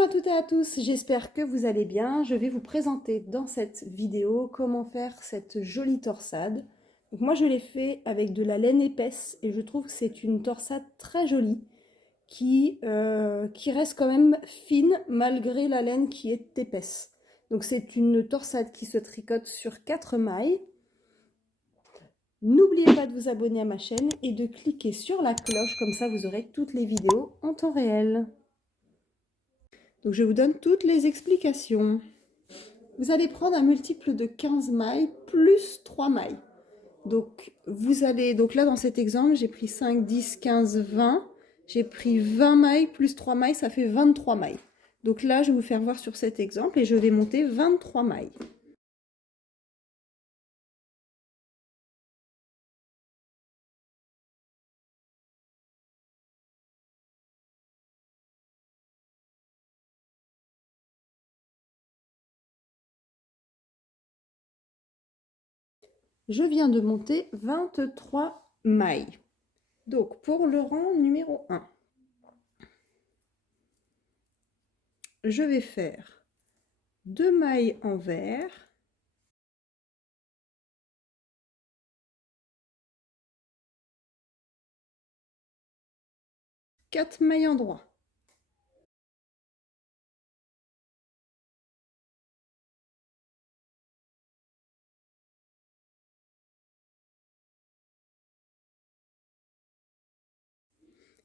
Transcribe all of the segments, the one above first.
Bonjour à toutes et à tous, j'espère que vous allez bien. Je vais vous présenter dans cette vidéo comment faire cette jolie torsade. Donc moi je l'ai fait avec de la laine épaisse et je trouve que c'est une torsade très jolie qui reste quand même fine malgré la laine qui est épaisse. Donc c'est une torsade qui se tricote sur 4 mailles. N'oubliez pas de vous abonner à ma chaîne et de cliquer sur la cloche, comme ça vous aurez toutes les vidéos en temps réel. Donc je vous donne toutes les explications. Vous allez prendre un multiple de 15 mailles plus 3 mailles. Donc là dans cet exemple, j'ai pris 5, 10, 15, 20. J'ai pris 20 mailles plus 3 mailles, ça fait 23 mailles. Donc là, je vais vous faire voir sur cet exemple et je vais monter 23 mailles. Je viens de monter 23 mailles. Donc pour le rang numéro 1, je vais faire 2 mailles en vert, 4 mailles en droit,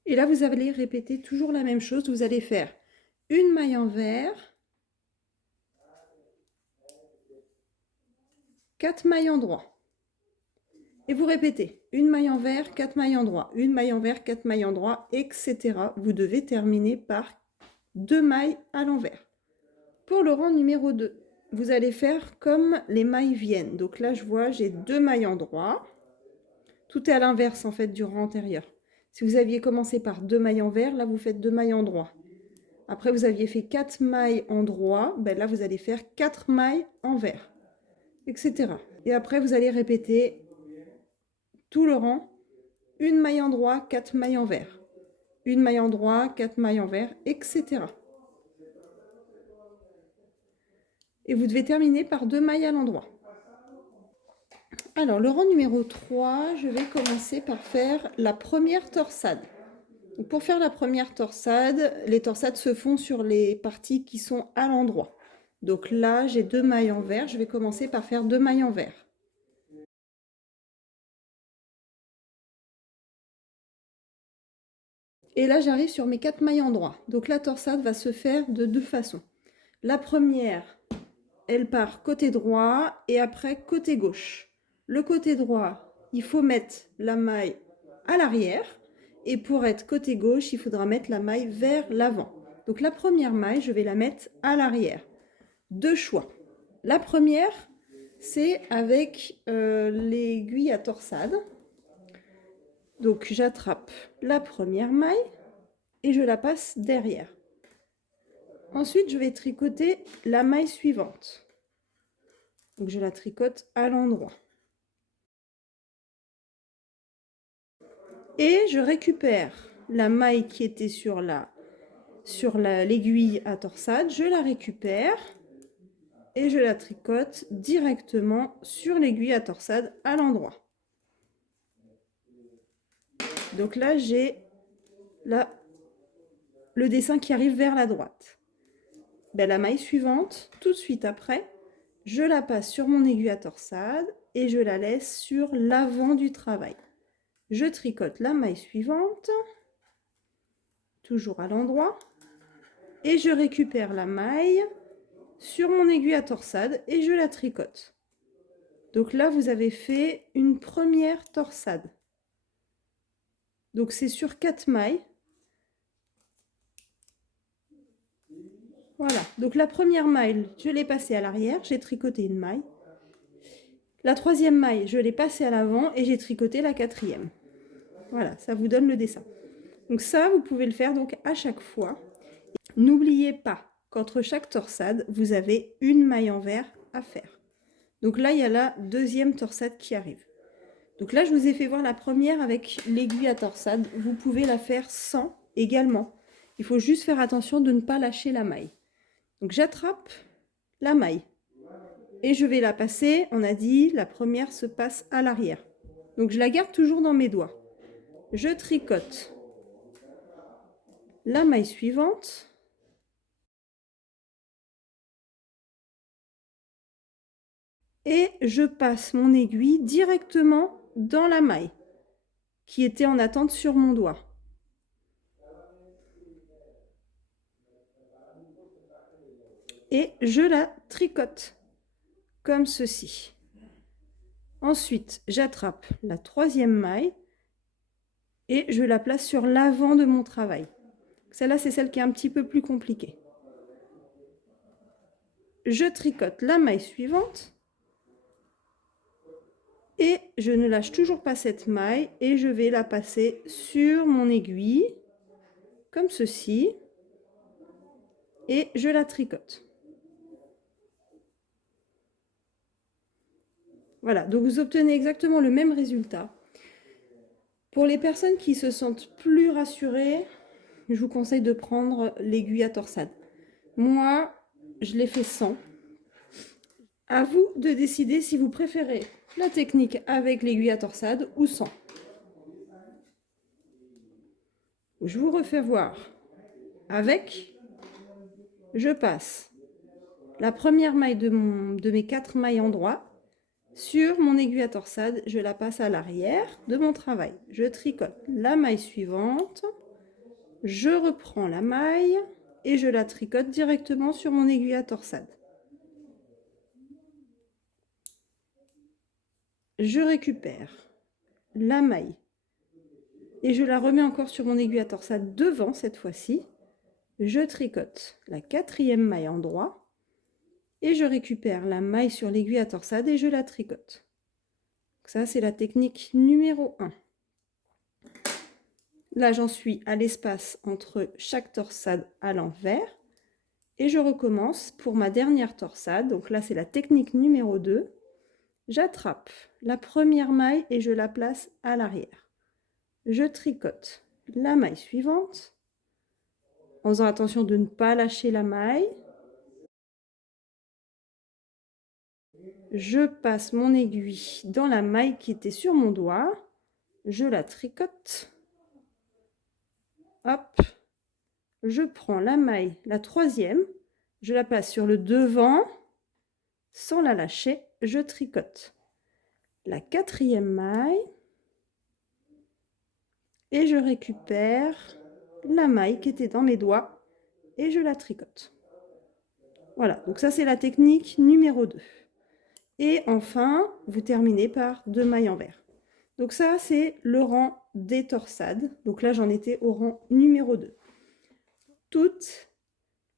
et là vous allez répéter toujours la même chose. Vous allez faire une maille en vert, 4 mailles en droit. Et vous répétez une maille en vert, 4 mailles en droit, une maille en vert, 4 mailles en droit, etc. Vous devez terminer par 2 mailles à l'envers. Pour le rang numéro 2, vous allez faire comme les mailles viennent. Donc là, je vois, j'ai 2 mailles en droit. Tout est à l'inverse en fait du rang antérieur. Si vous aviez commencé par 2 mailles en vert, là vous faites 2 mailles en droit. Après, vous aviez fait 4 mailles en droit, ben là vous allez faire 4 mailles en vert, etc. Et après, vous allez répéter tout le rang, une maille en droit, 4 mailles en vert, une maille en droit, 4 mailles en vert, etc. Et vous devez terminer par 2 mailles à l'endroit. Alors, le rang numéro 3, je vais commencer par faire la première torsade. Donc, pour faire la première torsade, les torsades se font sur les parties qui sont à l'endroit. Donc là, j'ai 2 mailles en vert, je vais commencer par faire 2 mailles en vert. Et là, j'arrive sur mes 4 mailles en droit. Donc la torsade va se faire de 2 façons. La première, elle part côté droit et après côté gauche. Le côté droit, il faut mettre la maille à l'arrière et pour être côté gauche, il faudra mettre la maille vers l'avant. Donc la première maille, je vais la mettre à l'arrière. Deux choix. La première, c'est avec l'aiguille à torsade. Donc j'attrape la première maille et je la passe derrière. Ensuite, je vais tricoter la maille suivante. Donc je la tricote à l'endroit. Et je récupère la maille qui était sur l'aiguille à torsade, je la récupère et je la tricote directement sur l'aiguille à torsade à l'endroit. Donc là, j'ai le dessin qui arrive vers la droite. Ben, la maille suivante, tout de suite après, je la passe sur mon aiguille à torsade et je la laisse sur l'avant du travail. Je tricote la maille suivante, toujours à l'endroit, et je récupère la maille sur mon aiguille à torsade et je la tricote. Donc là, vous avez fait une première torsade. Donc c'est sur 4 mailles. Voilà, donc la première maille, je l'ai passée à l'arrière, j'ai tricoté une maille. La troisième maille, je l'ai passée à l'avant et j'ai tricoté la quatrième. Voilà, ça vous donne le dessin. Donc ça, vous pouvez le faire donc à chaque fois. N'oubliez pas qu'entre chaque torsade, vous avez une maille en vert à faire. Donc là, il y a la deuxième torsade qui arrive. Donc là, je vous ai fait voir la première avec l'aiguille à torsade. Vous pouvez la faire sans également. Il faut juste faire attention de ne pas lâcher la maille. Donc j'attrape la maille et je vais la passer. On a dit la première se passe à l'arrière. Donc je la garde toujours dans mes doigts. Je tricote la maille suivante. Et je passe mon aiguille directement dans la maille qui était en attente sur mon doigt. Et je la tricote comme ceci. Ensuite, j'attrape la troisième maille et je la place sur l'avant de mon travail. Celle-là, c'est celle qui est un petit peu plus compliquée. Je tricote la maille suivante et je ne lâche toujours pas cette maille et je vais la passer sur mon aiguille comme ceci et je la tricote. Voilà, donc vous obtenez exactement le même résultat. Pour les personnes qui se sentent plus rassurées, je vous conseille de prendre l'aiguille à torsade. Moi, je l'ai fait sans. À vous de décider si vous préférez la technique avec l'aiguille à torsade ou sans. Je vous refais voir. Avec, je passe la première maille de mes 4 mailles en droit. Sur mon aiguille à torsade, je la passe à l'arrière de mon travail. Je tricote la maille suivante, je reprends la maille et je la tricote directement sur mon aiguille à torsade. Je récupère la maille et je la remets encore sur mon aiguille à torsade devant cette fois-ci. Je tricote la quatrième maille en droit et je récupère la maille sur l'aiguille à torsade et je la tricote. Ça, c'est la technique numéro 1. Là, j'en suis à l'espace entre chaque torsade à l'envers. Et je recommence pour ma dernière torsade. Donc là, c'est la technique numéro 2. J'attrape la première maille et je la place à l'arrière. Je tricote la maille suivante en faisant attention de ne pas lâcher la maille. Je passe mon aiguille dans la maille qui était sur mon doigt. Je la tricote. Hop. Je prends la maille, la troisième. Je la place sur le devant. Sans la lâcher, je tricote la quatrième maille. Et je récupère la maille qui était dans mes doigts et je la tricote. Voilà, donc ça c'est la technique numéro 2. Et enfin, vous terminez par 2 mailles envers. Donc ça c'est le rang des torsades. Donc là j'en étais au rang numéro 2. Toutes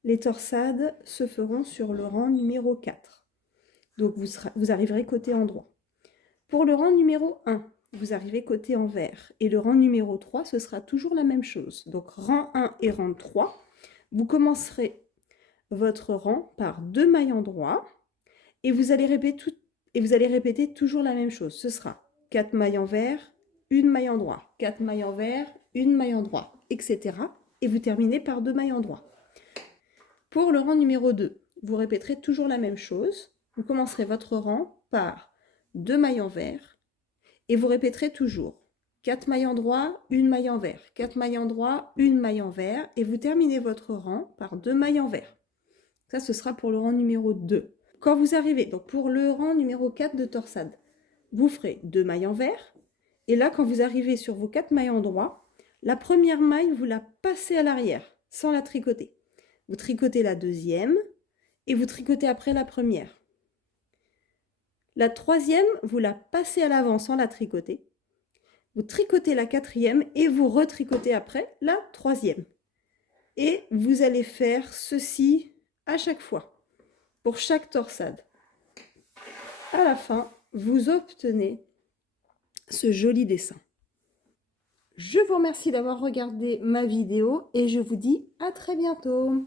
les torsades se feront sur le rang numéro 4. Donc vous arriverez côté endroit. Pour le rang numéro 1, vous arrivez côté envers. Et le rang numéro 3, ce sera toujours la même chose. Donc rang 1 et rang 3, vous commencerez votre rang par 2 mailles en droit. Et vous allez répéter toujours la même chose. Ce sera 4 mailles envers, 1 maille en droit, 4 mailles envers, 1 maille en droit, etc. Et vous terminez par 2 mailles en droit. Pour le rang numéro 2, vous répéterez toujours la même chose. Vous commencerez votre rang par 2 mailles envers et vous répéterez toujours 4 mailles en droit, 1 maille envers, 4 mailles en droit, 1 maille envers et vous terminez votre rang par 2 mailles envers. Ça, ce sera pour le rang numéro 2. Quand vous arrivez, donc pour le rang numéro 4 de torsade, vous ferez 2 mailles envers et là, quand vous arrivez sur vos 4 mailles en droit, la première maille, vous la passez à l'arrière sans la tricoter. Vous tricotez la deuxième et vous tricotez après la première. La troisième, vous la passez à l'avant sans la tricoter. Vous tricotez la quatrième et vous retricotez après la troisième. Et vous allez faire ceci à chaque fois, pour chaque torsade. À la fin, vous obtenez ce joli dessin. Je vous remercie d'avoir regardé ma vidéo et je vous dis à très bientôt.